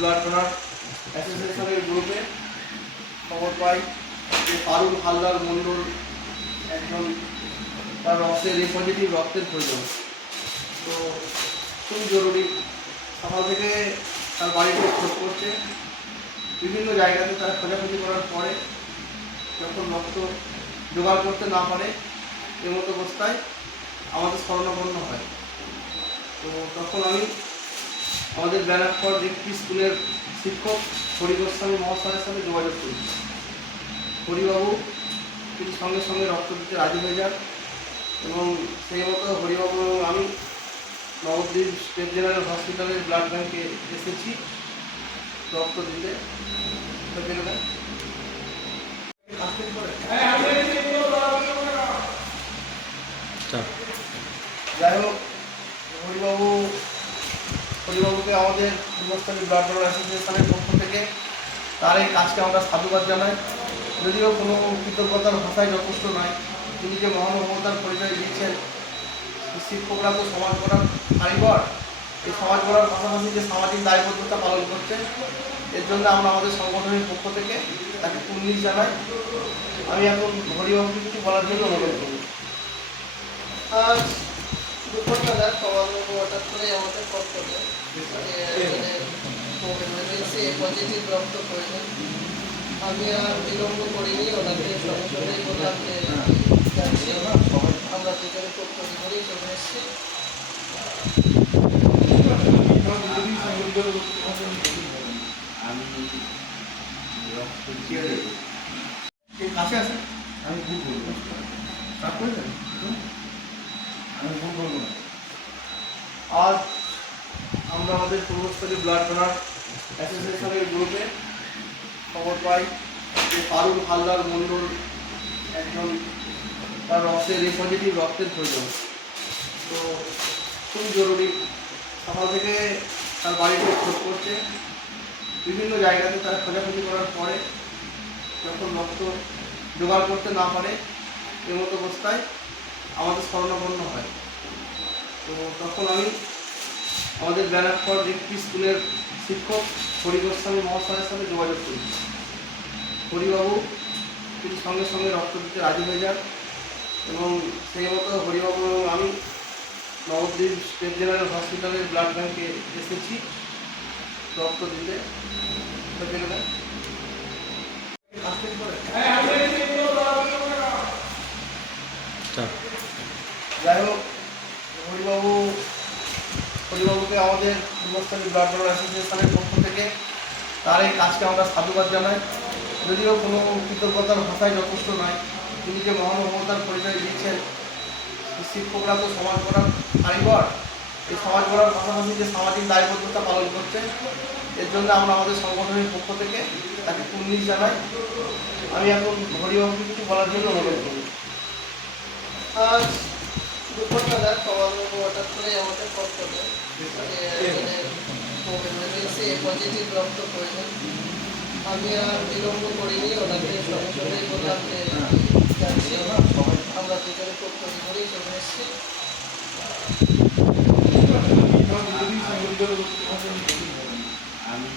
Blood donor অ্যাসোসিয়েশনের গ্রুপে খবর পাই যে পারুল হালদার মণ্ডল একজন, তার রক্তের এ পজিটিভ রক্তের প্রয়োজন। তো খুব জরুরি, সকাল থেকে তার বাড়িতে খোঁজ করছে, বিভিন্ন জায়গাতে তারা খোঁজাখুঁজি করার পরে যখন রক্ত জোগাড় করতে না পারে এমতো অবস্থায় আমাদের শরণাপন্ন হয়। তো তখন আমি আমাদের ব্যানারপুর একটি স্কুলের শিক্ষক হরি গোস্বামী মহাশয়ের সাথে যোগাযোগ করি। হরিবাবু তিনি সঙ্গে সঙ্গে রক্ত দিতে রাজি হয়ে যান এবং সেই মতো হরিবাবু এবং আমি নবদ্বীপ স্টেট জেনারেল হসপিটালের ব্লাড ব্যাঙ্কে এসেছি রক্ত দিতে। যাই হোক, হরিবাবুকে আমাদের হিন্দুস্তানি ব্লাড ডোনার অ্যাসোসিয়েশনের পক্ষ থেকে তার এই কাজকে আমরা সাধুবাদ জানাই। যদিও কোনো কৃতজ্ঞতার ভাষায় যথেষ্ট নয়, তিনি যে মহানুভবতার পরিচয় দিয়েছেন। শিক্ষকরা তো সমাজ গড়ার কারিগর, এই সমাজ গড়ার পাশাপাশি যে সামাজিক দায়বদ্ধতা পালন করছে, এর জন্য আমরা আমাদের সংগঠনের পক্ষ থেকে তাকে কুর্নিশ জানাই। আমি এখন হরিবাবুকে কিছু বলার জন্য অনুরোধ করি। আজ দুপুরবেলা হঠাৎ করে আমাদের কর্তব্য এমার্জেন্সি পজিটিভ রক্ত প্রয়োজন। আমি আর বিলম্ব করিনি, ওনাকে সরাসরি বললাম যে যাচ্ছি, আমরা দুজনে খুব তৈরি করেই চলে এসেছি। কাছে আছে, আমি ভুল বলবো, আমি ভুল বলবো না। আজ আমরা আমাদের পূর্বস্থলী ব্লাড ডোনার অ্যাসোসিয়েশনের গ্রুপে খবর পাই যে পারুল হালদার মণ্ডল একজন, তার রক্তের এ পজিটিভ রক্তের প্রয়োজন। তো খুব জরুরি, সকাল থেকে তার বাড়িতে খোঁজ করছে, বিভিন্ন জায়গাতে তারা খোঁজাখুঁজি করার পরে যখন রক্ত জোগাড় করতে না পারে এমতো অবস্থায় আমাদের শরণাপন্ন হয়। তো তখন আমি আমাদের ব্যানারপুর একটি স্কুলের শিক্ষক হরি গোস্বামী মহাশয়ের সাথে যোগাযোগ করি। হরিবাবু তিনি সঙ্গে সঙ্গে রক্ত দিতে রাজি হয়ে যান এবং সেই মতো হরিবাবু এবং আমি নবদ্বীপ স্টেট জেনারেল হসপিটালের ব্লাড ব্যাঙ্কে এসেছি রক্ত দিতে। যাই হোক, হরিবাবুকে আমাদের হিন্দুস্তানি ব্লাড ডোনার অ্যাসোসিয়েশনের পক্ষ থেকে তার এই কাজকে আমরা সাধুবাদ জানাই। যদিও কোনো কৃতজ্ঞতার ভাষায় যথেষ্ট নয়, তিনি যে মহানুভবতার পরিচয় দিয়েছেন। শিক্ষকরা তো সমাজ গড়ার কারিগর, এই সমাজ গড়ার পাশাপাশি যে সামাজিক দায়বদ্ধতা পালন করছে, এর জন্য আমরা আমাদের সংগঠনের পক্ষ থেকে তাকে কুর্নিশ জানাই। আমি এখন হরিবাবুকে কিছু বলার জন্য অনুরোধ করি। আজ দুপুরবেলা হঠাৎ করে আমাদের কর্তব্য এমার্জেন্সি পজিটিভ রক্ত প্রয়োজন। আমি আর বিলম্ব করিনি, ওনাকে সরাসরি বললাম যে যাচ্ছি, আমরা দুজনে খুব তৈরি করেই চলে এসেছি। আমি